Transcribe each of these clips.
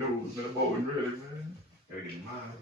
news, man. The boat wasn't ready, man. Gotta get mine.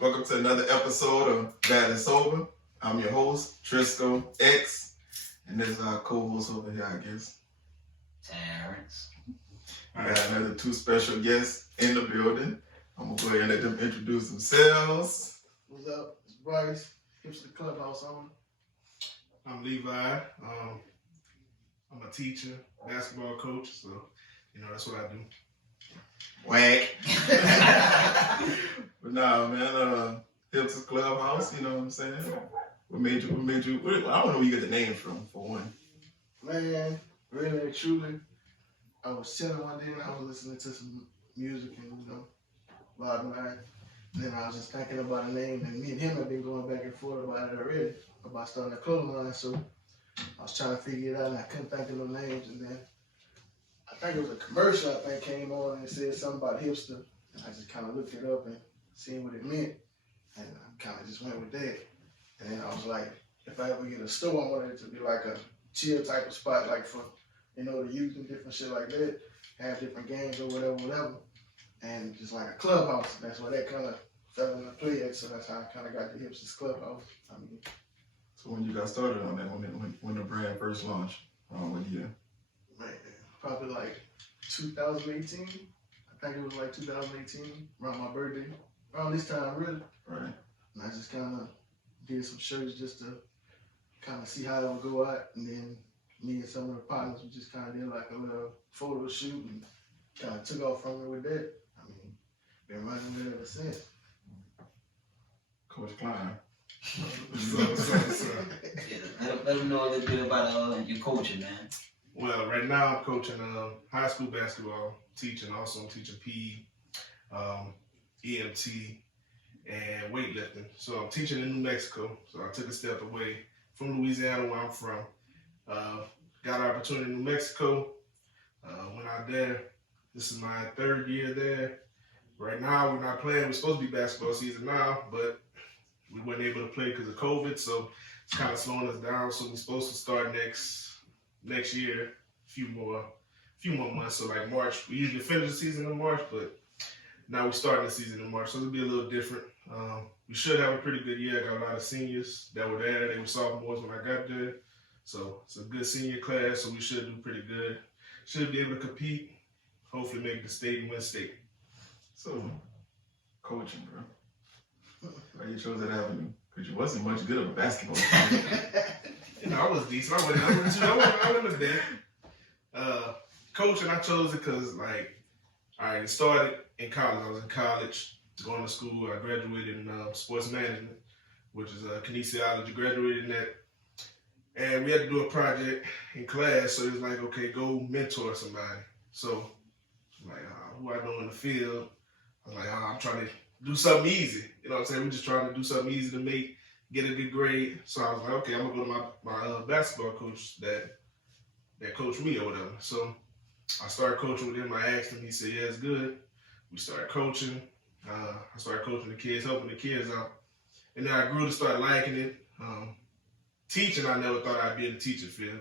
Welcome to another episode of Bad and Sober. I'm your host, Trisco X, and this is our co-host over here, I guess. Terrence. We got another two special guests in the building. I'm gonna go ahead and let them introduce themselves. What's up? It's Bryce, Hipster Clubhouse owner. I'm Levi. I'm a teacher, basketball coach, so that's what I do. Whack. But nah, man, Hipster Clubhouse, you know what I'm saying? What made you, I don't know where you get the name from, for one. Man, really and truly, I was chilling one day and I was listening to some music and, blah, blah. And then I was just thinking about a name, and me and him have been going back and forth about it already, about starting a clothing line. So I was trying to figure it out and I couldn't think of no names. And then I think it was a commercial came on and it said something about hipster. And I just kind of looked it up and seen what it meant. And I kind of just went with that. And then I was like, if I ever get a store, I wanted it to be like a chill type of spot, like for, the youth and different shit like that, have different games or whatever. And just like a clubhouse. That's where that kind of fell into play at. So that's how I kind of got the Hipsters Clubhouse. So when you got started on that, when the brand first launched, what year? Man, probably like 2018. I think it was like 2018, around my birthday. Around this time, really. Right. And I just kind of did some shirts just to kind of see how it would go out. And then me and some of the partners, we just kind of did like a little photo shoot and kind of took off from it with that. Been running with it ever since. Coach Klein. Let them know a little bit about your coaching, man. Well, right now I'm coaching high school basketball, also I'm teaching PE, EMT, and weightlifting. So I'm teaching in New Mexico. So I took a step away from Louisiana, where I'm from. Got an opportunity in New Mexico. Went out there. This is my third year there. Right now we're not playing. We're supposed to be basketball season now, but we weren't able to play because of COVID. So it's kind of slowing us down. So we're supposed to start next year, a few more months. So like March, we usually finish the season in March, but now we're starting the season in March, so it'll be a little different. We should have a pretty good year. I got a lot of seniors that were there. They were sophomores when I got there. So it's a good senior class, so we should do pretty good. Should be able to compete, hopefully make the state and win state. So, coaching, bro. Why you chose that avenue? Because you wasn't much good of a basketball player. I was decent. I wasn't there. Coaching, I chose it because, it started in college. I was in college, going to school. I graduated in sports management, which is kinesiology. Graduated in that. And we had to do a project in class, so it was like, okay, go mentor somebody. So, who I know in the field, I'm like, I'm trying to do something easy. You know what I'm saying? We're just trying to do something easy to get a good grade. So I was like, okay, I'm going to go to my basketball coach that coached me or whatever. So I started coaching with him. I asked him, he said, yeah, it's good. We started coaching. I started coaching the kids, helping the kids out. And then I grew to start liking it. Teaching, I never thought I'd be in the teaching field.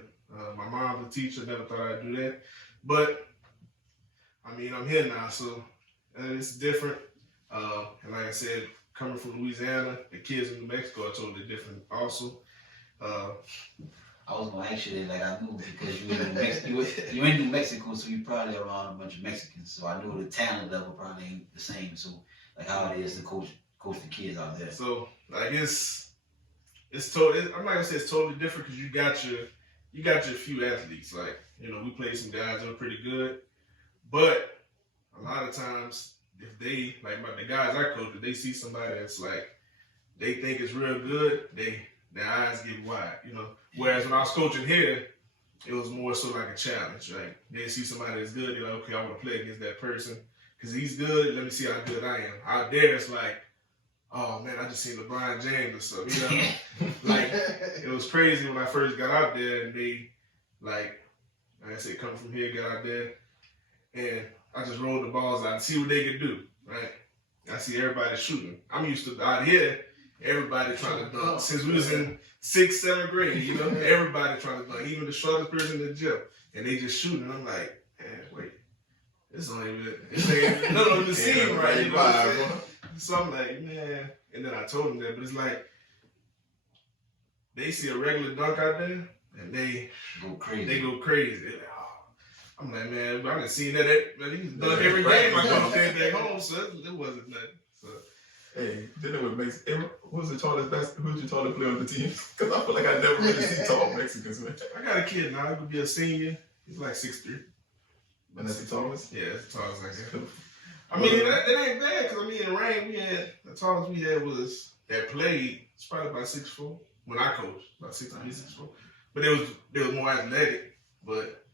My mom's a teacher, never thought I'd do that. But, I'm here now, so it's different. And like I said, coming from Louisiana, the kids in New Mexico are totally different also. I was going to ask you that, I knew because you're in New Mexico, so you're probably around a bunch of Mexicans. So I knew the talent level probably ain't the same. So, how it is to coach the kids out there. So, it's totally, I'm not gonna say it's totally different because you got you got your few athletes. Like, we played some guys that were pretty good. But a lot of times, if they, like the guys I coach, if they see somebody that's like, they think it's real good, their eyes get wide, Whereas when I was coaching here, it was more so like a challenge. Like, they see somebody that's good, they're like, okay, I want to play against that person. Because he's good, let me see how good I am. Out there, it's like, oh man, I just seen LeBron James or something, Like, it was crazy when I first got out there and they, like I said, come from here, got out there, and I just rolled the balls out and see what they could do, right? I see everybody shooting. I'm used to out here, everybody trying to dunk. Since we was in 6th, 7th grade, everybody trying to dunk, even the shortest person in the gym, and they just shooting. I'm like, man, wait, this ain't none of the seem right, So I'm like, man, and then I told them that, but it's like, they see a regular dunk out there, and they go crazy. They're like, oh. I'm like, man, I done seen that. He's done every game I come back home, so it wasn't nothing. So. Hey, then it would make. Who's your tallest player on the team? Because I feel like I never really see tall Mexicans, man. I got a kid now. He could be a senior. He's like 6'3". And that's the tallest? Yeah, that's the tallest I got. I mean, it ain't bad, because, in the rain, the tallest we had was, that played, it's probably about 6'4". When I coached, about 6'3", 6'4". But they was more athletic, but,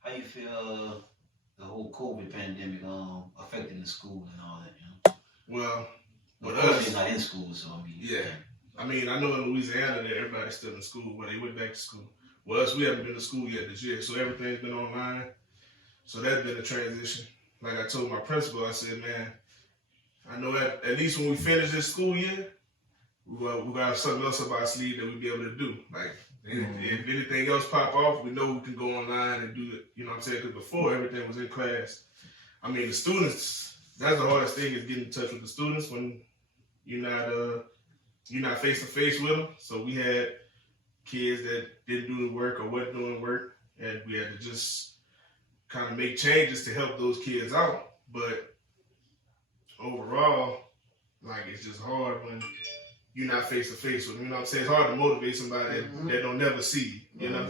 How you feel the whole COVID pandemic affecting the school and all that, Well, with us, they're not in school, so yeah. I know in Louisiana that everybody's still in school, they went back to school. Well, us, we haven't been to school yet this year, so everything's been online. So that's been a transition. Like I told my principal, I said, man, I know at least when we finish this school year, we got something else up our sleeve that we'll be able to do. Like, if anything else pop off, we know we can go online and do it. You know what I'm saying? Because before, everything was in class. The students, that's the hardest thing, is getting in touch with the students when you're not face to face with them. So we had kids that didn't do the work or wasn't doing work, and we had to just kind of make changes to help those kids out. But overall, like, it's just hard when you're not face to face with them. You know what I'm saying? It's hard to motivate somebody that don't never see you, Yeah.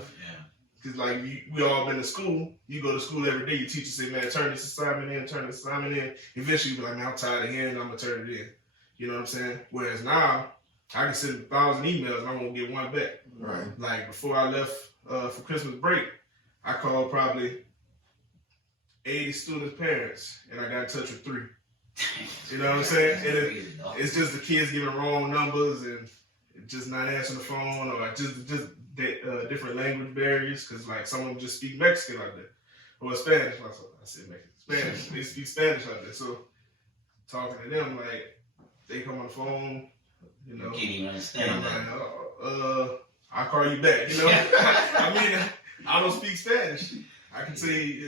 Because, like, we all been to school. You go to school every day. Your teacher say, man, turn this assignment in, turn this assignment in. Eventually, you be like, man, I'm tired of hearing, I'm going to turn it in. You know what I'm saying? Whereas now, I can send 1,000 emails and I won't get one back. Right. Like, before I left for Christmas break, I called probably 80 students' parents, and I got in touch with 3. You know what I'm saying? And it's just the kids giving wrong numbers and just not answering the phone, or just different language barriers, because, like, some of them just speak Mexican out there, or Spanish. I said Mexican. Spanish. They speak Spanish out there. So talking to them, like, they come on the phone, You can't even understand and that. I'm like, I'll call you back. I don't speak Spanish. I can say,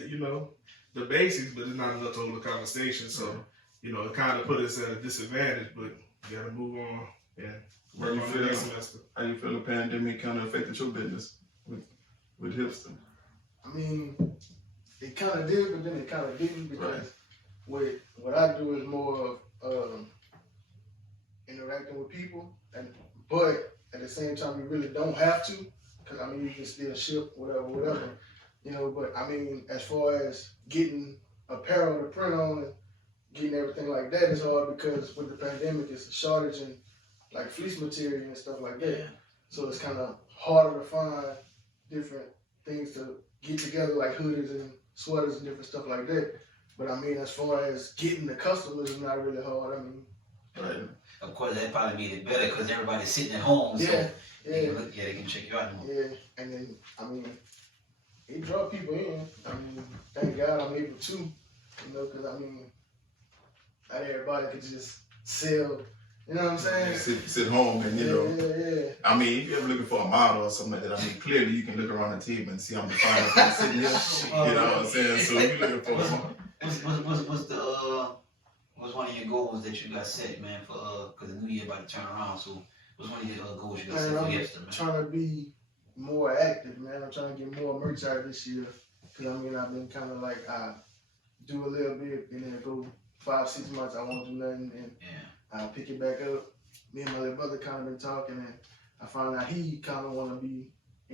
the basics, but it's not enough to hold a conversation. So, it kind of put us at a disadvantage, but you got to move on and work on the next semester. How you feel the pandemic kind of affected your business with Hipster? It kind of did, but then it kind of didn't, because what I do is more of interacting with people, but at the same time, you really don't have to, because you can still ship whatever. But as far as getting apparel to print on and getting everything like that is hard, because with the pandemic, it's a shortage in like fleece material and stuff like that. Yeah. So it's kind of harder to find different things to get together, like hoodies and sweaters and different stuff like that. But as far as getting the customers, it's not really hard. Right. Of course, that probably made it better because everybody's sitting at home, so they can check you out more. Yeah, and then it draw people in. Thank God I'm able to, because not everybody could just sell. You know what I'm saying? Sit home and Yeah. if you're ever looking for a model or something like that, clearly you can look around the table and see I'm the finest one sitting here. You know what I'm saying? So if you're looking for a model. What's one of your goals that you got set, man, for because the new year about to turn around? So what's one of your goals you got set for Hipster, man? I'm trying to be more active, man. I'm trying to get more merch out this year, because I've been kind of like, I do a little bit and then go 5-6 months I won't do nothing, and I'll pick it back up. Me and my little brother kind of been talking, and I found out he kind of want to be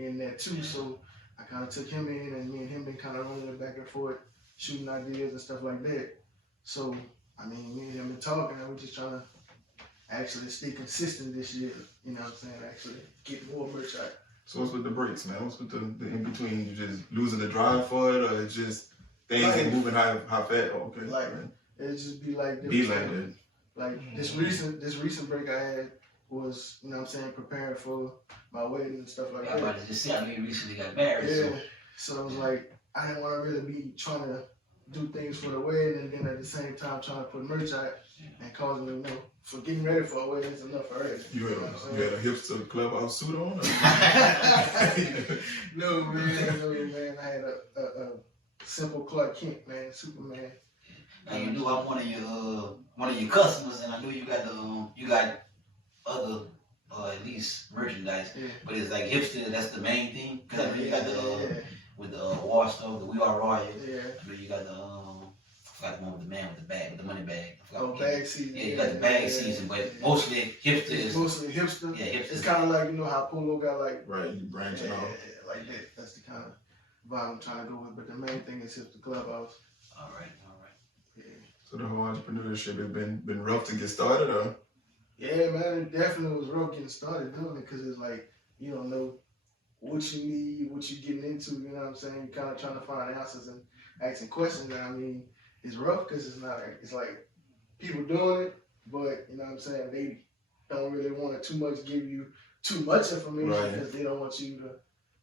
in that too. So I kind of took him in, and me and him been kind of running it back and forth, shooting ideas and stuff like that. So I mean, me and him been talking, and we're just trying to actually stay consistent this year. You know what I'm saying? Actually get more merch out. So what's with the breaks, man? What's with the in between? You just losing the drive for it, or it's just things ain't moving how fast? Oh, okay, like it just be like that. Like this recent break I had was, you know what I'm saying, preparing for my wedding and stuff like that. I was just saying, you recently got married. Yeah. So it was like I didn't want to really be trying to do things for the wedding and then at the same time trying to put merch out and causing me, you know, for getting ready for a wedding is enough already. You had a Hipster Clubhouse suit on? No man. I had a simple Clark Kent, man, Superman. Now you knew I'm one of your customers, and I knew you got other at least merchandise, but it's like hipster. That's the main thing. Cause I know you got the with the war stuff, the We Are Royal. Yeah. I know you got the I forgot the one with the man with the bag, with the money bag. Bag season. Yeah, you got the bag season, but mostly hipster is mostly hipster. Yeah, hipster. It's kind of like, you know how Polo got like right, you branching off like that. That's the kind of vibe I'm trying to go with. But the main thing is Hipster Clubhouse. All right. Yeah. So the whole entrepreneurship has been rough to get started, or? Yeah, man, it definitely was rough getting started doing it because it's like you don't know what you need, what you're getting into. You know what I'm saying? You're kind of trying to find answers and asking questions. And I mean, it's rough because it's like people doing it, but you know what I'm saying? They don't really want to too much give you too much information because they don't want you to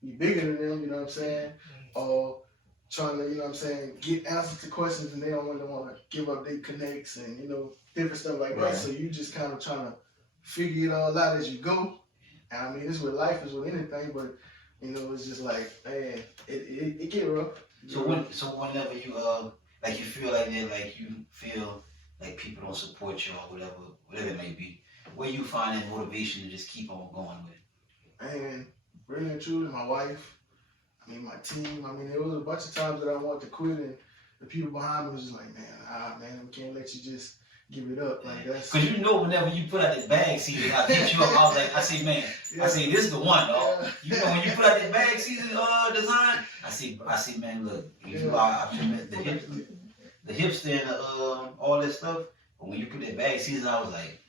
be bigger than them. You know what I'm saying? Or trying to, you know what I'm saying, get answers to questions and they don't really want to give up their connects and, you know, different stuff like that. So you just kind of trying to figure it all out as you go. And I mean, it's with life, it's with anything, but, you know, it's just like, man, it get rough. So whenever you like you feel like that, like you feel like people don't support you or whatever it may be, where you find that motivation to just keep on going with it? And really and truly, my wife, I mean, my team. I mean, there was a bunch of times that I wanted to quit, and the people behind me was just like, man, we can't let you just give it up. Like that's because you know, whenever you put out that bag season, I hit you up. I say, man, I say this is the one, dog. Yeah. You know, when you put out that bag season design, I say, man, look, you know, I met the hipster and all that stuff. But when you put that bag season, I was like,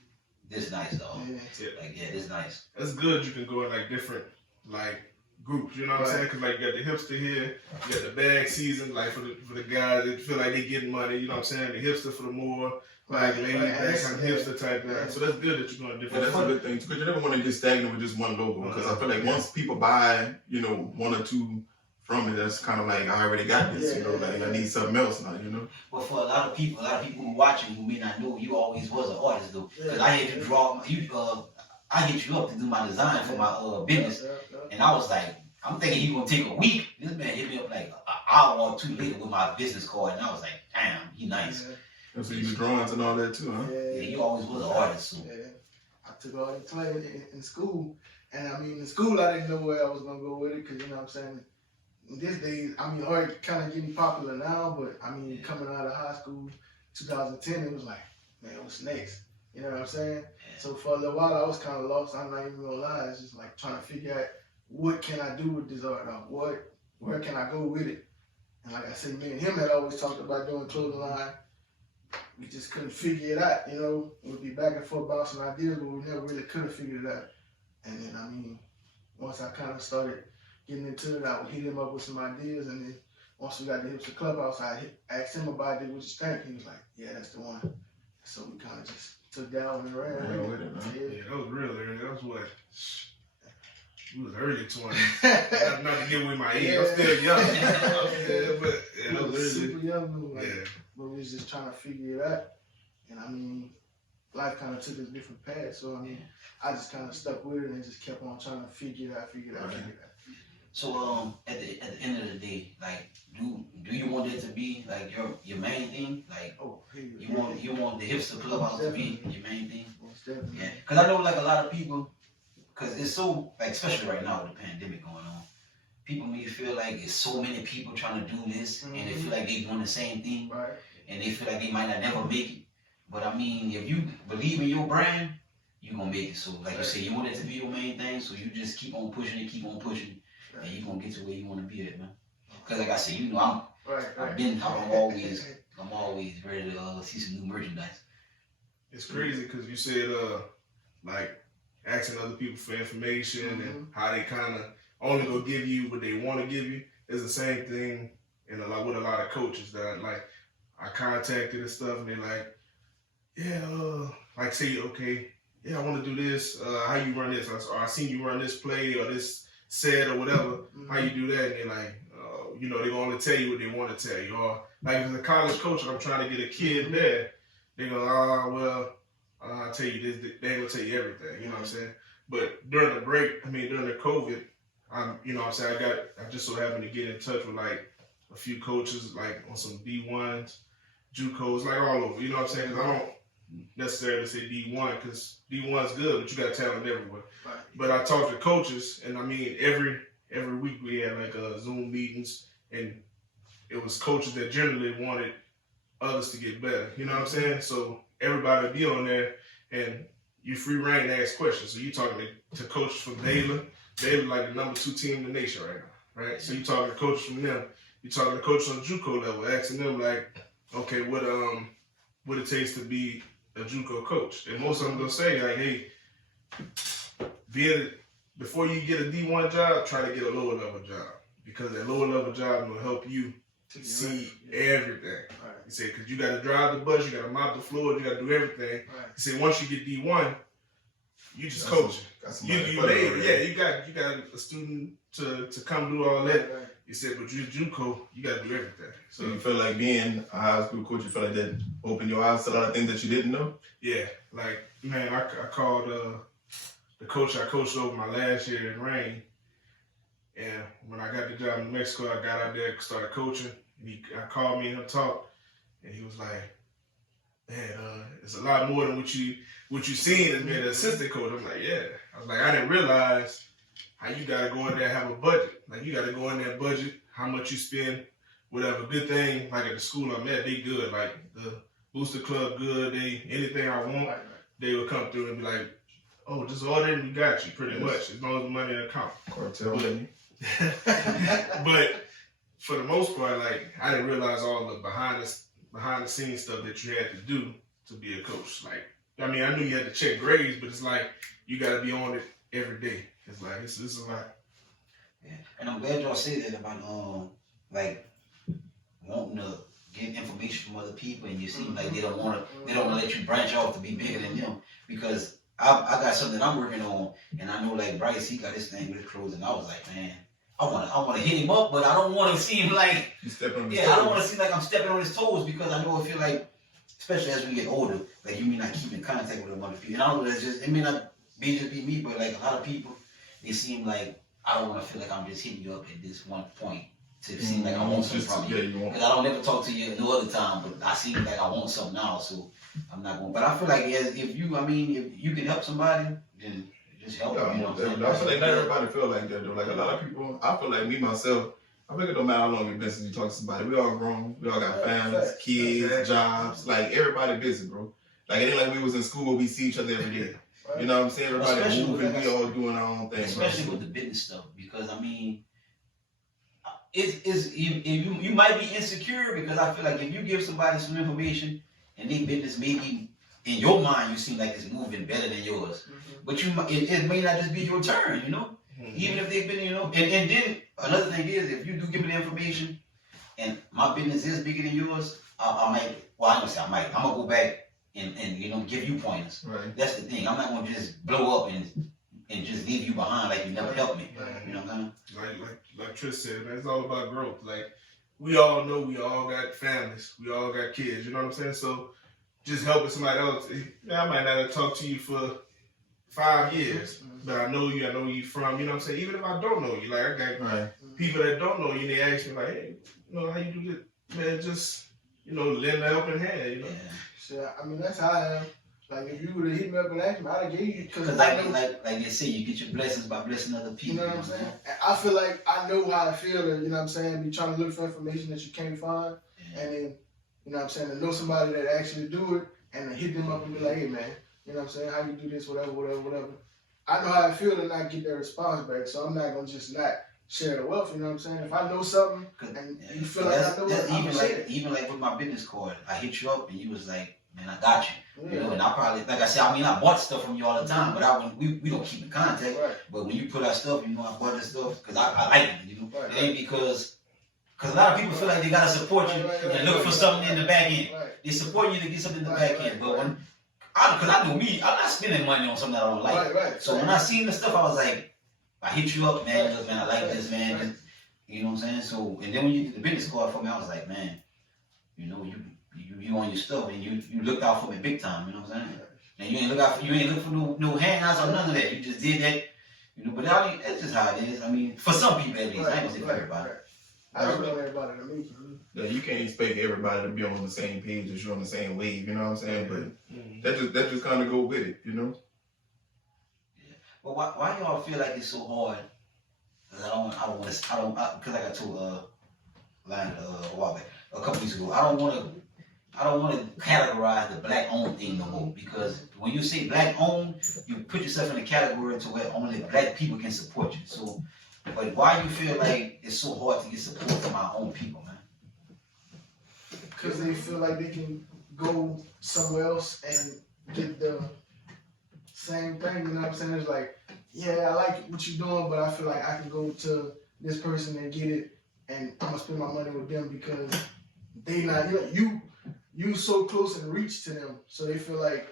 this nice, dog. Yeah. This nice. That's good. You can go in like different groups, you know what I'm saying? Because like you got the hipster here, you got the bag season, like for the guys that feel like they getting money, you know what I'm saying? The hipster for the more laid back kind of hipster type guy. So that's good that you're going different. That's a good thing because you never want to get stagnant with just one logo. Because I feel like once people buy, you know, one or two from it, that's kind of like I already got this, you know, like I need something else now, you know. But for a lot of people who watching who may not know, you always was an artist though. Because I had to draw I hit you up to do my design for my business, and I was like, I'm thinking he gonna take a week. This man hit me up like an hour or two later with my business card, and I was like, damn, he nice. And so you do drawings and all that too, huh? Yeah, he always was an artist. So. Yeah, I took all that class in school, and I mean, in school I didn't know where I was gonna go with it, cause you know what I'm saying. In these days, I mean, art kind of getting popular now, but I mean, coming out of high school, 2010, it was like, man, what's next? You know what I'm saying? So for a little while, I was kind of lost. I'm not even gonna lie. It's just like trying to figure out what can I do with this art? Where can I go with it? And like I said, me and him had always talked about doing clothing line. We just couldn't figure it out, you know. We'd be back and forth bouncing ideas, but we never really could have figured it out. And then, I mean, once I kind of started getting into it, I would hit him up with some ideas, and then once we got the Hipster Clubhouse, I asked him about it, what you think? He was like, yeah, that's the one. So we kind of just took that one and ran with it. Yeah, that was real early. That was what? We was early 20s. Not to give away my age. I'm still young. I was super young. But we was just trying to figure it out. And I mean, life kind of took us different paths. So I mean, I just kind of stuck with it and just kept on trying to figure it out. So at the end of the day, like, do you want it to be like your main thing? Like, you want the Hipster Clubhouse to be your main thing? Yeah, because I know like a lot of people. Because it's so, like, especially right now with the pandemic going on, people may feel like it's so many people trying to do this, and they feel like they're doing the same thing, and they feel like they might not never make it. But I mean, if you believe in your brand, you're going to make it. So, like you say, you want it to be your main thing, so you just keep on pushing it, and you're gonna get to where you want to be at, man. Because like I said, you know, I'm always ready to see some new merchandise. It's crazy because you said like asking other people for information and how they kind of only go give you what they want to give you. It's the same thing with a lot of coaches that I contacted and stuff, and they're like, yeah, like say, okay, yeah, I want to do this. How you run this? Or I seen you run this play or this set or whatever. How you do that? And they're like, you know, they're going to tell you what they want to tell you. Or like as a college coach, I'm trying to get a kid there. They're going, I'll tell you this. They ain't going to tell you everything. You know what I'm saying? But during the COVID, you know what I'm saying, I just so happened to get in touch with like a few coaches, like on some D1s, JUCOs, like all over. You know what I'm saying? Because I don't necessarily say D1 because D1's good, but you got talent everywhere. Right. But I talked to coaches, and I mean every week we had like Zoom meetings, and it was coaches that generally wanted others to get better. You know what I'm saying? So everybody would be on there, and you free reign to ask questions. So you talking to coaches from Baylor. Baylor like the number 2 team in the nation right now, right? So you talking to coaches from them. You talking to coaches on JUCO level, asking them like, okay, what it takes to be a JUCO coach. And most of them gonna say like, hey, before you get a D1 job, try to get a lower level job because that lower level job will help you see everything. Right. He said, because you got to drive the bus, you got to mop the floor, you got to do everything. Right. He said, once you get D1, you just coach. You got a student to come do all that. Right. He said, but you're JUCO, you got to do everything. So you feel like being a high school coach, you feel like that opened your eyes to a lot of things that you didn't know? Yeah, like, man, I called the coach I coached over my last year in Rain. And when I got the job in Mexico, I got out there, started coaching. And I called me and talked, and he was like, man, it's a lot more than what you seen as being an assistant coach. I'm like, yeah. I was like, I didn't realize how you got to go in there and have a budget. Like, you got to go in there budget, how much you spend, whatever. Good thing, like at the school I'm at, they good. Like, the Booster Club good. Anything I want, they would come through and be like, oh, just order it and we got you, pretty much, as long as the money in the account. But for the most part, like, I didn't realize all the behind the scenes stuff that you had to do to be a coach. Like, I mean, I knew you had to check grades, but it's like you got to be on it every day. It's like it's a lot. Yeah, and I'm glad y'all say that about like wanting to get information from other people, and you seem like they don't want to let you branch off to be bigger than them. Because I got something I'm working on, and I know like Bryce, he got his thing with his clothes, and I was like, man, I want to hit him up, but I don't want to seem like I don't want to seem like I'm stepping on his toes, because I know I feel like, especially as we get older, like you may not keep in contact with a bunch of people. And I know that's it may not be just me, but like a lot of people, they seem like I don't want to feel like I'm just hitting you up at this one point to seem like I want something from you. Because I don't ever talk to you no other time, but I seem like I want something now, so I'm not going. But I feel like if you can help somebody, then just help them. You know what I'm saying? I feel like not everybody feel like that though. Like a lot of people, I feel like me myself, I think it don't matter how long you've been since you talk to somebody. We all grown. We all got families, kids, jobs. Like everybody busy, bro. Like it ain't like we was in school, we see each other every day. You know what I'm saying? Everybody moving, we all doing our own thing. Especially with the business stuff, because I mean, you might be insecure, because I feel like if you give somebody some information and their business maybe in your mind you seem like it's moving better than yours, but it may not just be your turn, you know. Even if they've been, you know, and then another thing is, if you do give me the information and my business is bigger than yours, I might. Well, I'm gonna say I might. I'm gonna go back and you know, give you pointers. Right. That's the thing. I'm not gonna just blow up and just leave you behind like you never helped me. Right. You know what I'm saying? Like Trish said, man, it's all about growth. Like we all know, we all got families, we all got kids. You know what I'm saying? So just helping somebody else. Man, I might not have talked to you for 5 years, but I know you from, you know what I'm saying? Even if I don't know you, like I got people that don't know you, and they ask me like, hey, you know, how you do this? Man, just, you know, lend a helping hand, you know? Yeah. So, I mean, that's how I am. Like, if you would have hit me up and asked me, I'd have gave you. Because like they say, you get your blessings by blessing other people. You know what I'm saying? I feel like I know how I feel, and you know what I'm saying? Be trying to look for information that you can't find, and then, you know what I'm saying, to know somebody that actually do it, and to hit them up and be like, hey, man, you know what I'm saying, how you do this, whatever. I know how I feel to not get that response back, so I'm not going to just not share the wealth. You know what I'm saying? If I know something and you feel like I know it, I'm gonna share it. Even like with my business card, I hit you up and you was like, man, I got you. Yeah. You know, and I probably, like I said, I mean, I bought stuff from you all the time, but we don't keep in contact. Right. But when you put out stuff, you know, I bought this stuff because I like it. You know, Right. It ain't because a lot of people feel like they gotta support you and look for something in the back end. Right. They support you to get something in the back end, but when because I know me, I'm not spending money on something I don't like. Right. So when I seen the stuff, I was like, I hit you up, man. Look, man, I like this, man. Right. You know what I'm saying? So, and then when you did the business card for me, I was like, man, you know, you on your stuff, and you looked out for me big time. You know what I'm saying? And you ain't look for no handouts or none of that. You just did that, you know. But I mean, that's just how it is. I mean, for some people at least, I ain't gonna say for everybody. I just want everybody to make it. Yeah, you can't expect everybody to be on the same page as you on the same wave, you know what I'm saying? But that just kind of go with it, you know. Yeah. But why y'all feel like it's so hard? Because because like I told a while back, a couple weeks ago, I don't want to categorize the black owned thing no more, because when you say black owned, you put yourself in a category to where only black people can support you. So, but why you feel like it's so hard to get support from our own people, man? Because they feel like they can go somewhere else and get the same thing. You know what I'm saying? It's like, yeah, I like what you're doing, but I feel like I can go to this person and get it, and I'm gonna spend my money with them because they not, you so close in reach to them, so they feel like,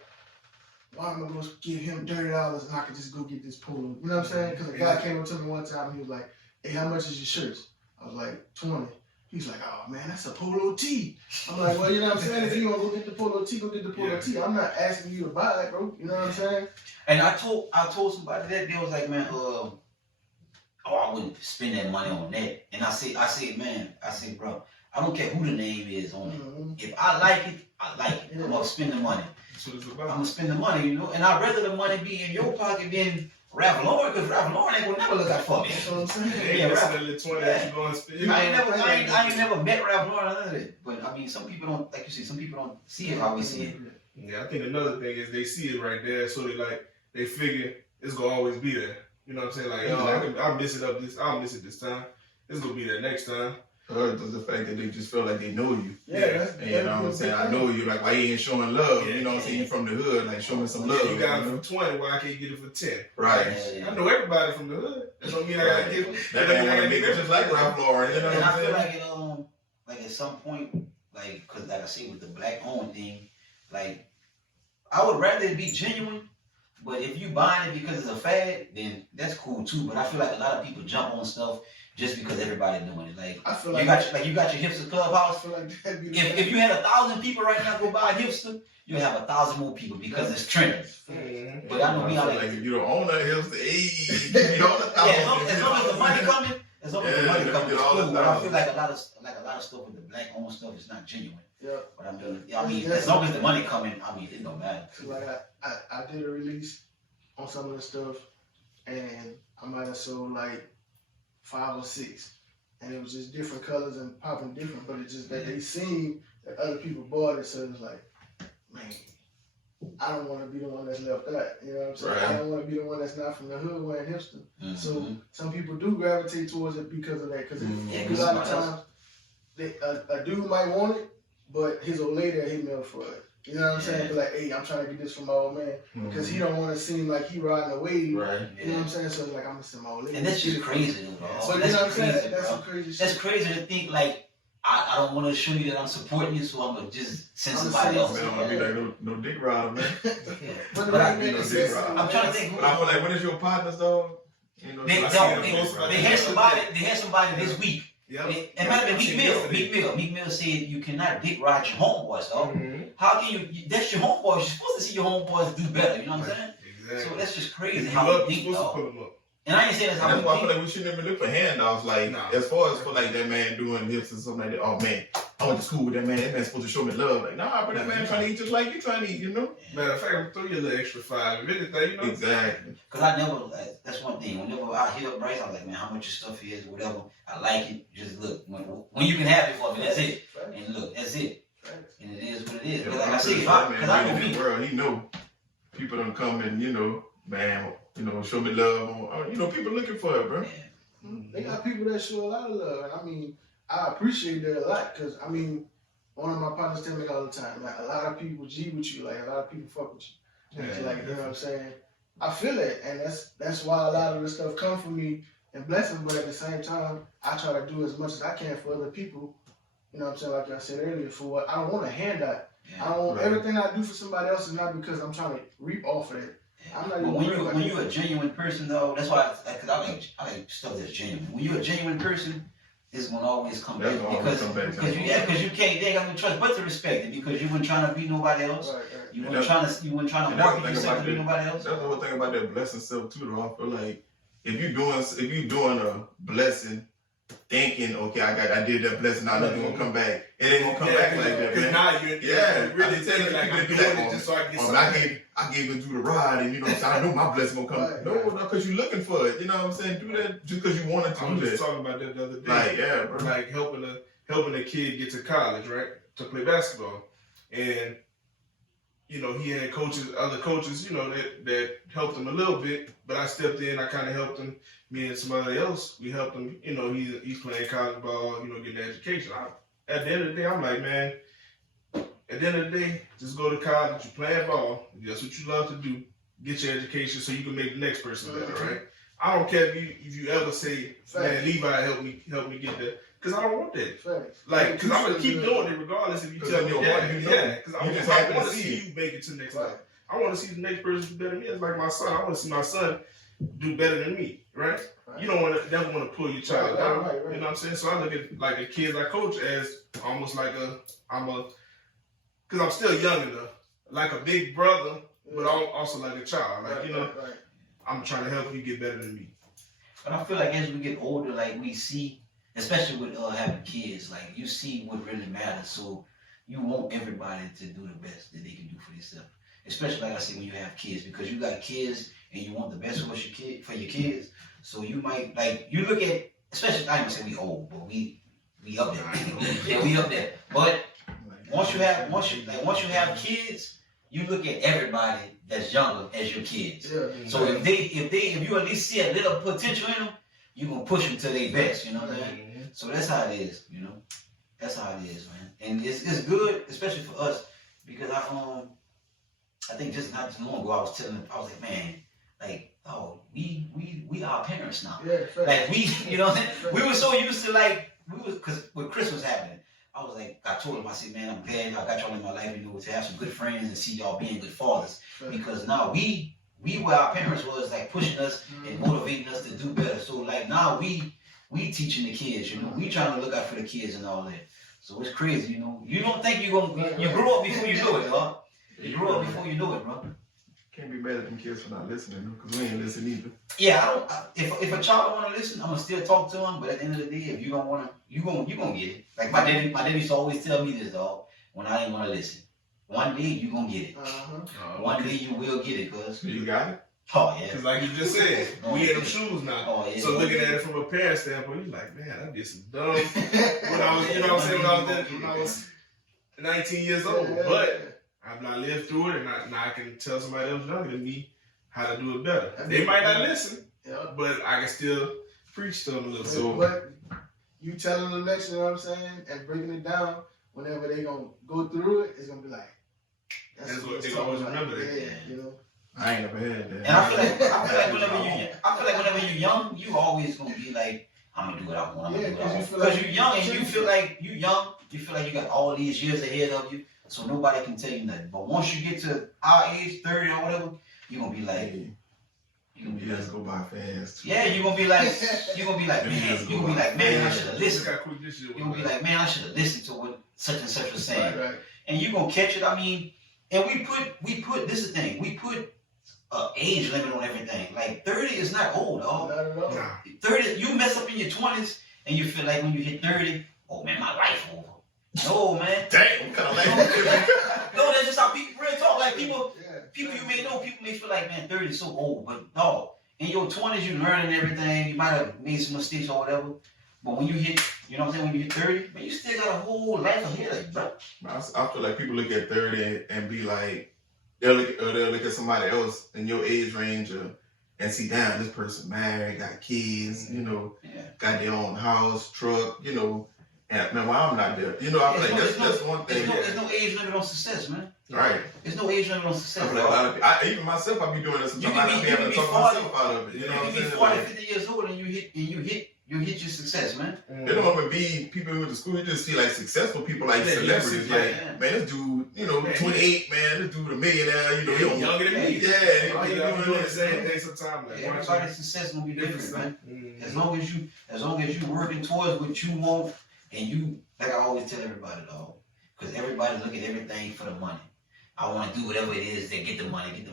why am I gonna give him $30 and I can just go get this polo? You know what I'm saying? Because a guy came up to me one time and he was like, hey, how much is your shirts? I was like, 20. He's like, oh man, that's a polo tee. I'm like, well, you know what I'm saying? If you want to go get the polo tee, go get the polo tee. I'm not asking you to buy it, bro. You know what I'm saying? And I told somebody that they was like, man, I wouldn't spend that money on that. And I said, man, bro, I don't care who the name is on it. Mm-hmm. If I like it, I like it. I'm gonna spend the money. That's what it's I'm about. gonna spend the money, you know. And I'd rather the money be in your pocket than Ralph Lauren, because Ralph Lauren ain't gonna never look out for me. That's what I'm saying. Yeah, Ralph. that little 20 that you going to spend. I ain't never met Ralph Lauren or none of it. But I mean, some people don't, like you said, some people don't see it how we see it. Yeah, I think another thing is they see it right there, so they figure it's gonna always be there. You know what I'm saying? Like, I'll miss it this time. It's gonna be there next time. Does the fact that they just feel like they know you. Yeah. And you know what I'm saying? I know you, like, why you ain't showing love? You know what I'm saying? You from the hood, like, show me some love. You got it for 20, why I can't get it for 10? Right. I know everybody from the hood. That don't mean I gotta give it. That man wanna make it just like Ralph Lauren, you know what And I'm I feel saying? like at some point, like, cause like I say with the black owned thing, like, I would rather it be genuine. But if you buying it because it's a fad, then that's cool too. But I feel like a lot of people jump on stuff just because everybody doing it. Like, I feel you got your Hipster Clubhouse. I feel like that'd be If you had 1,000 people right now go buy a Hipster, you'll have 1,000 more people because it's trending. Mm-hmm. But I know me, I'm like, if you don't own that Hipster, hey, you own as long as the money coming, it's cool. But I feel like a lot of stuff with the black owned stuff is not genuine. Yeah. But I mean, as long as the money coming, I mean, it don't matter. Like I did a release on some of the stuff, and I might have sold like 5 or 6, and it was just different colors and popping different. But it's just that they seen that other people bought it, so it was like, man, I don't want to be the one that's left out. You know what I'm saying? Right. I don't want to be the one that's not from the hood wearing hipster. Mm-hmm. So some people do gravitate towards it because of that. Because a lot of times, a dude might want it, but his old lady hit me up for it. You know what I'm saying? Be like, hey, I'm trying to get this from my old man. Because he don't want to seem like he riding a wave. Right. You know what I'm saying? So like, I'm going to send my old lady. And that's just crazy, bro. So you know what I'm saying? That's some crazy shit. That's crazy to think, like, I don't want to show you that I'm supporting you, so I'm going to just send somebody else. Man, I don't want to be like no dick rider, man. But I'm trying to think. But I feel like, when is your partners, though? You know, They had somebody this week. Yep. It might have been Meek Mill said you cannot dick ride your homeboys, dog. Mm-hmm. How can you? That's your homeboys. You're supposed to see your homeboys do better. You know what I'm saying? Exactly. So that's just crazy how we think, dog. And I ain't saying that's how that's we why I think. feel like we shouldn't even look for handouts. Like, as far as for like that man doing hips and something like that. Oh man, I went to school with that man. That man's supposed to show me love. Like, nah, but that man trying to eat just like you trying to eat. You know? Matter of fact, throw you a little extra 5. If anything, you know. Exactly. Cause I never. That's one thing. Whenever I hit up Bryce, I was like, man, how much your stuff is, or whatever. I like it. Just look. When you can have it for me, that's it. And look, that's it. And it is what it is. But like I said, because I know me. World, he know people don't come and, you know, man, you know, show me love. Or, you know, people looking for it, bro. Yeah. They got people that show a lot of love, and I mean, I appreciate that a lot because I mean, one of my partners tell me all the time, like a lot of people G with you, like a lot of people fuck with you, like you know what I'm saying. I feel it, and that's why a lot of this stuff come from me and blessings. But at the same time, I try to do as much as I can for other people. You know what I'm saying? Like I said earlier, for what I don't want a handout. I don't want everything I do for somebody else is not because I'm trying to reap off of it. I'm not even when you're a genuine person though, that's why I like stuff that's genuine. When you're a genuine person, it's gonna always come back because you can't. They ain't got no choice but to respect it because you weren't trying to be nobody else. Right. You weren't trying to market yourself to be nobody else. That's the whole thing about that blessing stuff too. Though I feel like if you doing a blessing, thinking I did that blessing, now nothing gonna come back. It ain't gonna come back like that. Because now you're really telling like I'm doing it just so I get something. I gave it to the ride, and you know what I'm saying. I know my blessing gonna come. No, because you're looking for it. You know what I'm saying. Do that just because you wanted to. I was just talking about that the other day. Bro. Like helping a kid get to college, right, to play basketball, and you know he had other coaches, you know that helped him a little bit, but I stepped in. I kind of helped him. Me and somebody else, we helped him. You know, he's playing college ball. You know, getting an education. At the end of the day, I'm like, man. At the end of the day, just go to college. You playing ball. That's what you love to do. Get your education so you can make the next person better, right? I don't care if you ever say, man, Levi help me get there, because I don't want that. Like, because I'm gonna keep doing it regardless if you tell me that. Because I want to see you make it to the next level. I want to see the next person do better than me. It's like my son. I want to see my son do better than me, right? You don't never want to pull your child down. You know what I'm saying? So I look at like the kids I coach as almost like because I'm still young enough, like a big brother, but also like a child. Like, you know, I'm trying to help you get better than me. But I feel like as we get older, like we see, especially with having kids, like you see what really matters. So you want everybody to do the best that they can do for themselves. Especially like I said, when you have kids, because you got kids and you want the best for your kids. So you might you look at, especially I don't say we old, but we up there. Yeah, we up there. But once you have kids, you look at everybody that's younger as your kids. Yeah, so if you at least see a little potential in them, you're gonna push them to their best. You know what I'm saying? Mm-hmm. So that's how it is. You know, that's how it is, man. And it's good, especially for us, because I think just not too long ago I was like, man, like, oh, we our parents now. Yeah, like we, you know, we were so used to because when Christmas happened, I was like, I told him, I said, man, I'm glad I got y'all in my life, you know, to have some good friends and see y'all being good fathers. Because now we where our parents was like pushing us and motivating us to do better. So like now we teaching the kids, you know, we trying to look out for the kids and all that. So it's crazy, you know. You don't think you grow up before you know it, huh? You grow up before you know it, bro. Can't be mad at them kids for not listening, because we ain't listening either. Yeah, if a child don't want to listen, I'm gonna still talk to them. But at the end of the day, if you don't want to, you gonna get it. Like my daddy used to always tell me this, dog. When I didn't want to listen, one day you gonna get it. One day you will get it, cuz. You got it. Oh yeah. Because like you just said, we in them shoes now. Oh, yeah, so looking at it from a parent standpoint, you're like, man, I did some dumb when I was, you know what I'm saying, when I was 19 years old. But I've not lived through it, and now I can tell somebody else younger than me how to do it better. They might not listen, but I can still preach to them a little bit. But you telling them the next, you know what I'm saying, and breaking it down, whenever they gonna go through it, it's gonna be like, that's what they always remember that. Yeah, you know. I ain't never had that. And I feel like whenever you're young, you always gonna be like, I'm gonna do what I want. Because you're young and you feel like you got all these years ahead of you, so nobody can tell you nothing. But once you get to our age, 30 or whatever, you're gonna be like, Years go by fast. Yeah, you're gonna be like, man, I should have listened. You're gonna be like, man, I should have listened to what such and such was saying. Right. And you're gonna catch it. I mean, and we put this is the thing, we put age limit on everything. Like 30 is not old, dog. Not at all. 30, you mess up in your 20s and you feel like when you hit 30, oh man, my life over. No, man. Damn, what kind of life? No, that's just how people really talk. Like people you may know, people may feel like, man, 30 is so old. But dog, in your 20s, you're learning everything. You might have made some mistakes or whatever. But when you hit, you know what I'm saying, when you hit 30, man, you still got a whole life ahead of you, bro. I feel like people look at 30 and be like, they'll look at somebody else in your age range, or and see, damn, this person married, got kids, you know, got their own house, truck, you know, and man, why I'm not there? You know, I feel like that's one thing. There's no age limit on success, man. Right. There's no age limit on success. I feel like a lot of people, even myself, I be doing this sometimes. I be able to talk myself out of it. You know what I'm saying? You be 40, 50 years old and you hit your success, man. They don't want to be people who went to school. You just see like successful people, like celebrities. Like, man, this dude, you know, 28, man, this dude a millionaire. You know, he younger than me. Yeah, he doing the same thing sometimes. Like, everybody's success gonna be different, man. As long as you working towards what you want, and you, like I always tell everybody, dog, because everybody look at everything for the money. I want to do whatever it is to get the money.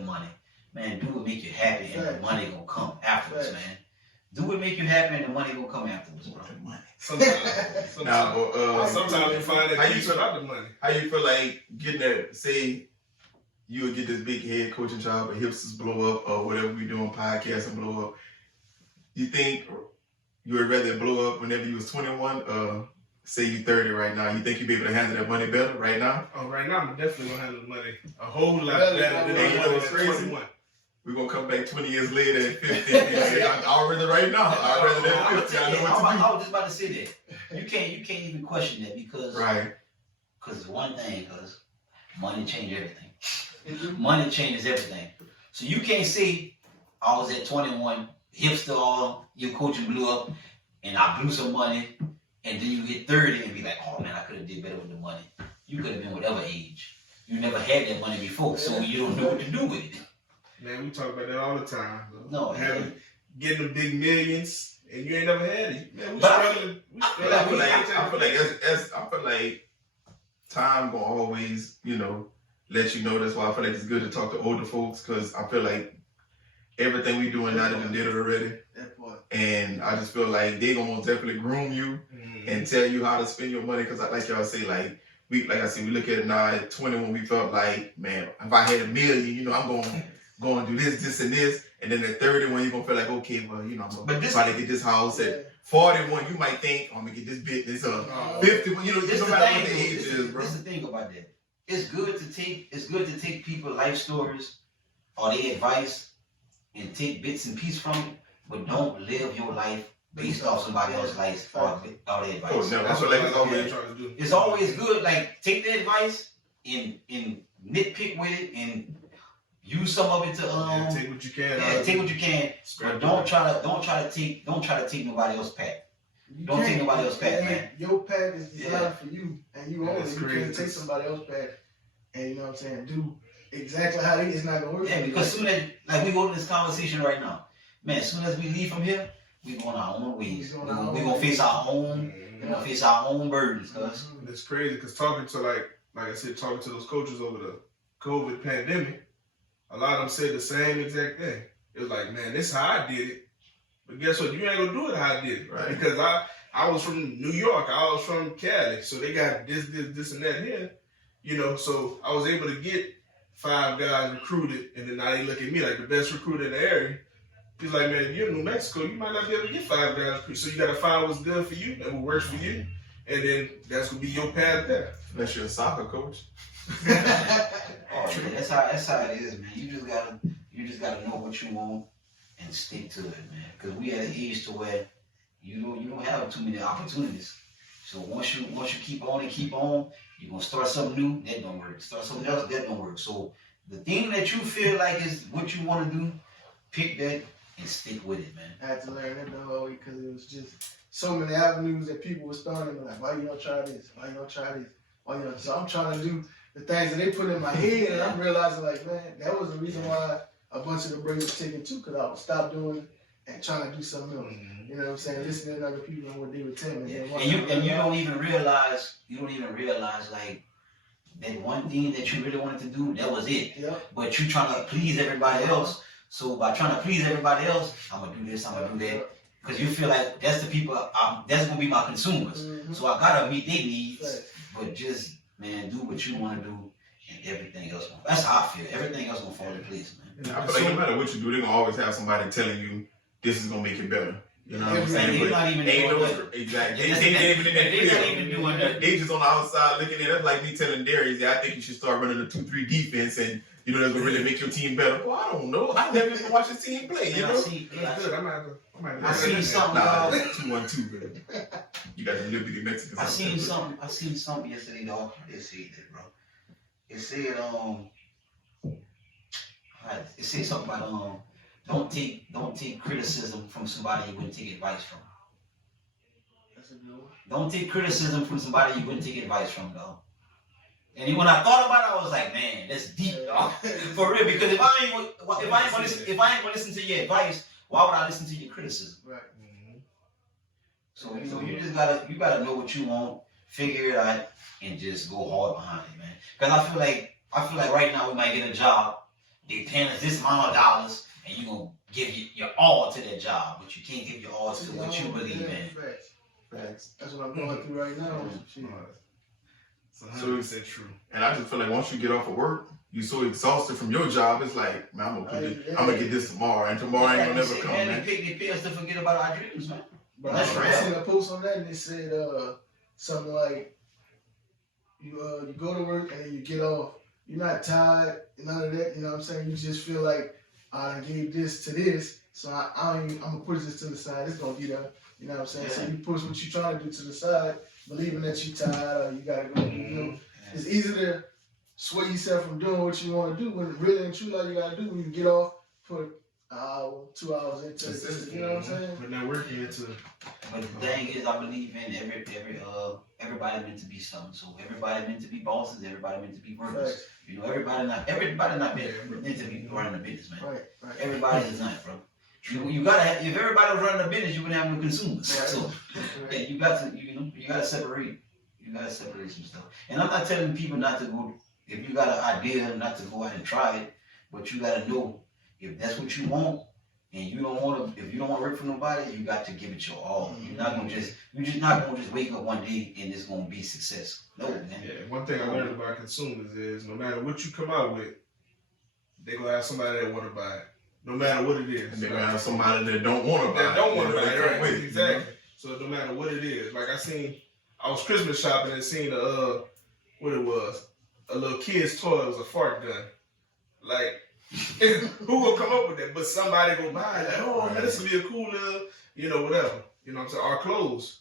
Man, do what make you happy, and the money gonna come afterwards, man. Do what make you happy, and the money gonna come afterwards, bro. Sometimes you find that how you feel about the money. How you feel like getting that? Say you would get this big head coaching job, or Hipsters blow up, or whatever we do on podcasts and blow up. You think you would rather blow up whenever you was 21? Say you 30 right now. You think you'd be able to handle that money better right now? Oh, right now I'm definitely gonna handle the money a whole lot better than I was at 21. We're gonna come back 20 years later at 50 and say, I'd rather right now. I'd rather than 50. I know what to do. I was just about to say that. You can't even question that because one thing, because money changes everything. Money changes everything. So you can't say I was at 21, hipster, your coaching blew up, and I blew some money, and then you hit 30 and be like, oh man, I could have did better with the money. You could have been whatever age. You never had that money before, so you don't know what to do with it. Man, we talk about that all the time. No, getting the big millions, and you ain't never had it. Man, I feel like time gonna always, you know, let you know. That's why I feel like it's good to talk to older folks, because I feel like everything we doing now, they done did it already. And I just feel like they gonna most definitely groom you and tell you how to spend your money. Because like y'all say, we look at it now at 20 when we felt like, man, if I had $1 million, you know, I'm going to do this, and this. And then at 30 when you're gonna feel like, okay, well, you know, I'm gonna try to get this house. At 41, you might think, I'm gonna get this business. 50, you know, no matter what the age is, bro. This is the thing about that. It's good to take people's life stories or their advice and take bits and pieces from it, but don't live your life based off somebody else's life or their advice. Oh, no, that's what it's always trying to do. It's always good, like, take the advice and nitpick with it and use some of it to take what you can. Take what you can, but don't try to take nobody else's path. Don't take nobody else's path, man. Your path is designed for you, and you own it. You can't take somebody else's path, and you know what I'm saying, do exactly how it is. It's not gonna work. Yeah, because soon as, like, we go to this conversation right now, man, as soon as we leave from here, we go on our own ways. We're gonna face our own. We're gonna face our own burdens, cuz. It's crazy because talking to like I said, talking to those coaches over the COVID pandemic, a lot of them said the same exact thing. It was like, man, this is how I did it. But guess what? You ain't gonna do it how I did it. Right. Because I was from New York. I was from Cali. So they got this, and that here. You know, so I was able to get 5 guys recruited, and then now they look at me like the best recruiter in the area. He's like, man, if you're in New Mexico, you might not be able to get 5 guys recruited. So you gotta find what's good for you and what works for you. And then that's gonna be your path there. Unless you're a soccer coach. Oh, man, that's how it is, man. You just gotta know what you want and stick to it, man. Because we at an age to where you don't have too many opportunities. So once you keep on, you're gonna start something new, that don't work. Start something else, that don't work. So the thing that you feel like is what you want to do, pick that and stick with it, man. I had to learn that though, because it was just so many avenues that people were starting, like, why you don't try this? Why you don't try this? Why you don't? So I'm trying to do the things that they put in my head, and I'm realizing, like, man, that was the reason why a bunch of the breaks was taken too, because I would stop doing it and trying to do something else. You know what I'm saying? Listening to other people and what they were telling me. Yeah. And you don't even realize, like, that one thing that you really wanted to do, that was it. Yep. But you trying to please everybody else. So by trying to please everybody else, I'm gonna do this, I'm gonna do that. Because you feel like that's the people, that's gonna be my consumers. So I gotta meet their needs, but just, man, do what you want to do, and everything else. That's how I feel. Everything else gonna fall into place, man. I feel like no matter what you do, they're gonna always have somebody telling you this is gonna make it better. You know what I'm saying? They're not even doing that. Exactly. They're not even doing that. They just on the outside looking at it. That's like me telling Darius, I think you should start running a 2-3 defense and you know, that's gonna really make your team better. Well, I don't know. I never even watched his team play. You know, That's good. I seen something. nah, 2-1-2, baby. You got the Liberty Mexicans. I seen something yesterday, dog. It said that, bro. It said it said something about don't take criticism from somebody you wouldn't take advice from. That's a good one. Don't take criticism from somebody you wouldn't take advice from, dog. And when I thought about it, I was like, man, that's deep, dog. For real, because if I ain't gonna listen to your advice, why would I listen to your criticism? Right. So you know, you gotta know what you want, figure it out, and just go hard behind it, man. Because I feel like right now we might get a job, they paying us this amount of dollars, and you gonna give your all to that job, but you can't give your all to what you believe in. Facts. That's what I'm going through right now. So 100% true. And I just feel like once you get off of work, you're so exhausted from your job. It's like, man, I'm gonna get this tomorrow, and tomorrow ain't gonna never come, man. They pay us to forget about our dreams, man. But I seen a post on that, and it said something like, you go to work and then you get off. You're not tired, none of that. You know what I'm saying? You just feel like I gave this to this, so I'm gonna push this to the side. It's gonna be there. You know what I'm saying? Yeah. So you push what you're trying to do to the side, believing that you're tired or you gotta go. You know, it's easy to sway yourself from doing what you want to do when really and truly all you gotta do when you get off, put an hour, 2 hours into it. You know what I'm saying? But now working into. But the thing is, I believe in everybody meant to be something. So everybody meant to be bosses. Everybody meant to be workers. Right. You know, everybody not meant to be running a business, man. Right. Everybody is not, bro. You gotta have, if everybody was running a business, you wouldn't have no consumers. Right. So yeah, you gotta separate. You gotta separate some stuff. And I'm not telling people not to go. If you got an idea, not to go out and try it, but you gotta know if that's what you want, and you don't want to. If you don't want to work for nobody, you got to give it your all. You're just not gonna just wake up one day and it's gonna be successful. No, man. Yeah. One thing I learned about consumers is no matter what you come out with, they gonna have somebody that want to buy it. No matter what it is. And they're going to have somebody that don't want to buy it. That don't want to buy it, right. With, exactly. You know? So no matter what it is. Like I was Christmas shopping and seen what it was. A little kid's toy. It was a fart gun. Like, who will come up with that? But somebody go buy it. Like, oh, man, this will be a cool little, whatever. You know what I'm saying? Our clothes.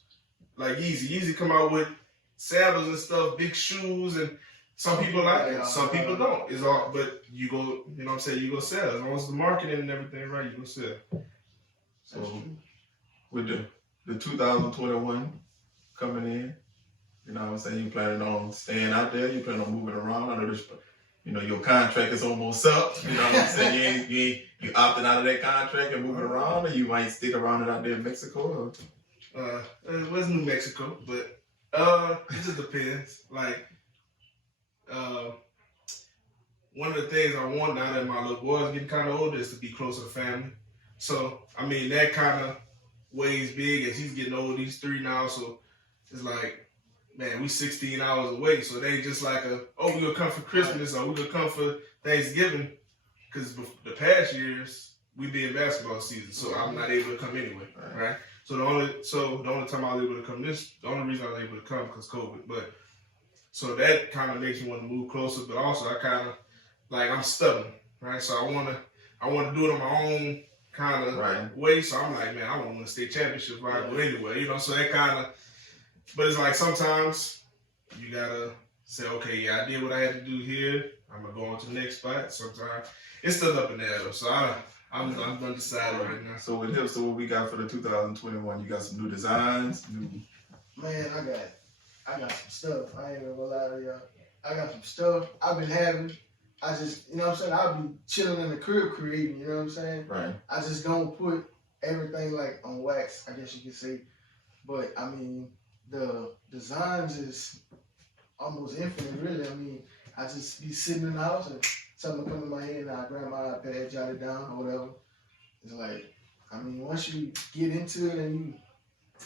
Like Yeezy come out with sandals and stuff, big shoes, and some people like it, some people don't. It's all, but you go, you know what I'm saying, you go sell. As long as the marketing and everything right, you go sell. So with the 2021 coming in, you know what I'm saying, you planning on staying out there, you planning on moving around. I know this, your contract is almost up. You know what I'm saying? You opting out of that contract and moving around, or you might stick around out there in Mexico? It was New Mexico, but it just depends. Like, one of the things I want now that my little boy's getting kind of older is to be closer to family. So, I mean, that kind of weighs big as he's getting older. He's 3 now, so it's like, man, we 16 hours away. So they just like we're going to come for Christmas or we're going to come for Thanksgiving. Because the past years, we be in basketball season, so I'm not able to come anyway, right? So the only time I was able to come the only reason I was able to come because COVID, but so that kind of makes me want to move closer, but also I kind of, like, I'm stubborn, right? So I want to do it on my own kind of way. So I'm like, man, I want to stay championship rival anyway, so that kind of, but it's like sometimes you got to say, okay, yeah, I did what I had to do here. I'm going to go on to the next spot. Sometimes it's still up in the air, though. So I'm undecided right now. So with Hipster, what we got for the 2021? You got some new designs? Man, I got some stuff. I ain't gonna lie to y'all. I got some stuff I've been having. I just, you know what I'm saying? I'll be chilling in the crib creating, you know what I'm saying? Right. I just don't put everything like on wax, I guess you could say. But I mean, the designs is almost infinite, really. I mean, I just be sitting in the house and something come in my head and I grab my iPad, jot it down or whatever. It's like, I mean, once you get into it and you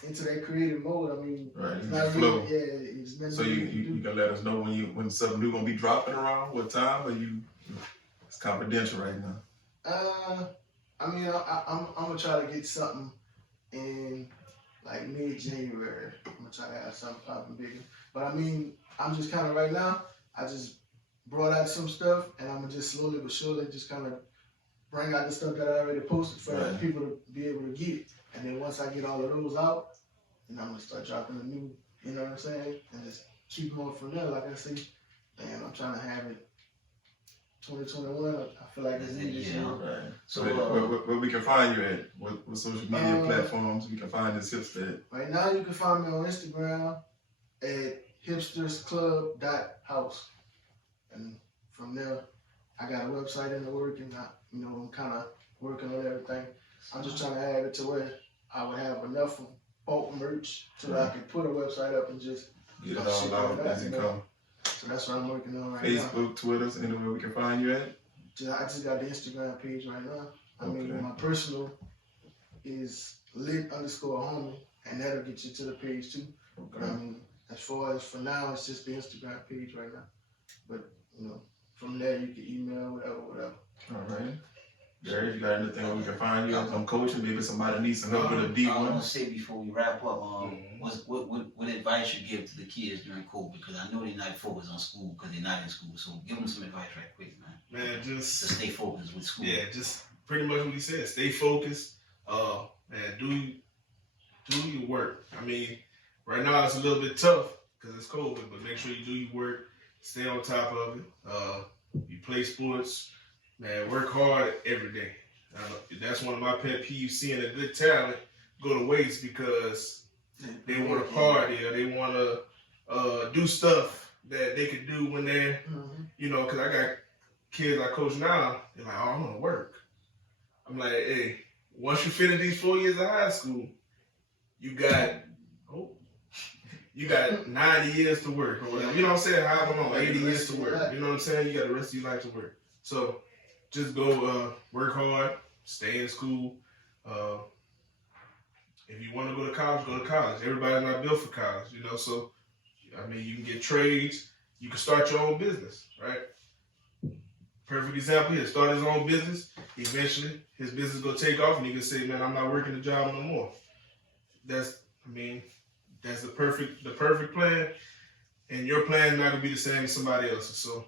into that creative mode, I mean, it's not really, it's meant so to you can let us know when something new gonna be dropping around, what time, or it's confidential right now. I mean, I'm gonna try to get something in like mid-January. I'm gonna try to have something popping bigger. But I mean, I'm just kind of right now, I just brought out some stuff, and I'm gonna just slowly but surely just kind of bring out the stuff that I already posted for Right. people to be able to get. And then once I get all of those out, then I'm gonna start dropping a new, you know what I'm saying? And just keep going from there, like I say. And I'm trying to have it 2021. I feel like it's in this year. Right. So, where we can find you at? What social media platforms we can find this Hipster at? Right now, you can find me on Instagram at hipstersclub.house. And from there, I got a website in the work, and I'm kind of working on everything. I'm just trying to have it to where I would have enough bulk merch so that I can put a website up and just Get it all out as it come. So that's what I'm working on right now. Facebook, Twitter, anywhere we can find you at? I just got the Instagram page right now. I mean, Okay. my personal is lit_homie, and that'll get you to the page too. But I mean, as far as for now, it's just the Instagram page right now. But, from there, you can email, whatever. All right. Darius, you got anything where we can find you? I'm coaching. Maybe somebody needs some help with a I D1. want to say before we wrap up, what advice you give to the kids during COVID? Because I know they're not focused on school because they're not in school. So give them some advice right quick, man. Man, To just stay focused with school. yeah, just pretty much what he said. Stay focused. Man, do your work. I mean, right now it's a little bit tough because it's COVID, but make sure you do your work. Stay on top of it. You play sports. Man, work hard every day. That's one of my pet peeves, seeing a good talent go to waste because they want to party or they want to do stuff that they could do when they're, because I got kids I coach now, they're like, oh, I want to work. I'm like, hey, once you finish these 4 years of high school, you got 90 years to work or whatever. You know what I'm saying? However long, 80 years to work. You know what I'm saying? You got the rest of your life to work. So just go work hard, stay in school. If you want to go to college, go to college. Everybody's not built for college, So, I mean, you can get trades. You can start your own business, right? Perfect example here. Start his own business. Eventually, his business going to take off, and he can say, man, I'm not working the job no more. That's the perfect plan. And your plan is not going to be the same as somebody else's. So,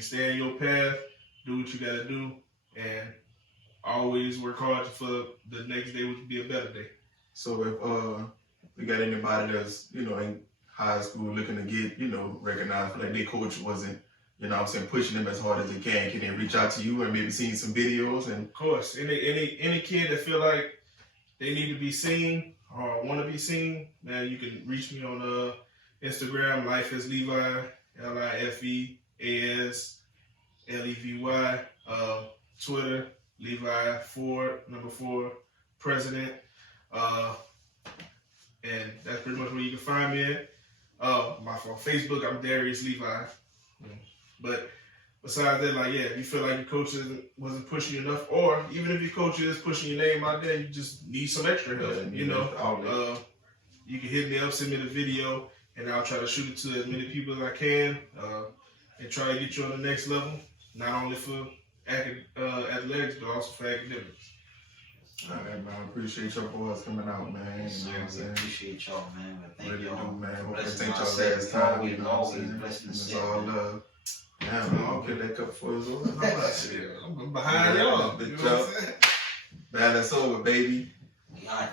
stay in your path. Do what you got to do, and always work hard for the next day, which will be a better day. So if we got anybody that's, in high school looking to get, recognized, like their coach wasn't, pushing them as hard as they can they reach out to you and maybe see some videos? And of course, any kid that feel like they need to be seen or want to be seen, man, you can reach me on Instagram, Life as Levi, LIFEASLEVY, Twitter, Levi 4 President, and that's pretty much where you can find me at. On Facebook, I'm Darius Levi. But besides that, if you feel like your coach wasn't pushing you enough, or even if your coach is pushing your name out there, you just need some extra help, you can hit me up, send me the video, and I'll try to shoot it to as many people as I can, and try to get you on the next level, not only for athletics, but also for academics. All right, man. I appreciate your boys coming out, man. Yes, You know what I'm we saying? appreciate y'all, man. But thank Really y'all. do, man. Hope Blessing they take y'all myself. last time. Always, You know what I'm always saying? blessing the It's set, all man. love. Yeah, man. I'll get that cup for us. I'm behind y'all. You know what I'm saying? Balance over, baby. We got it.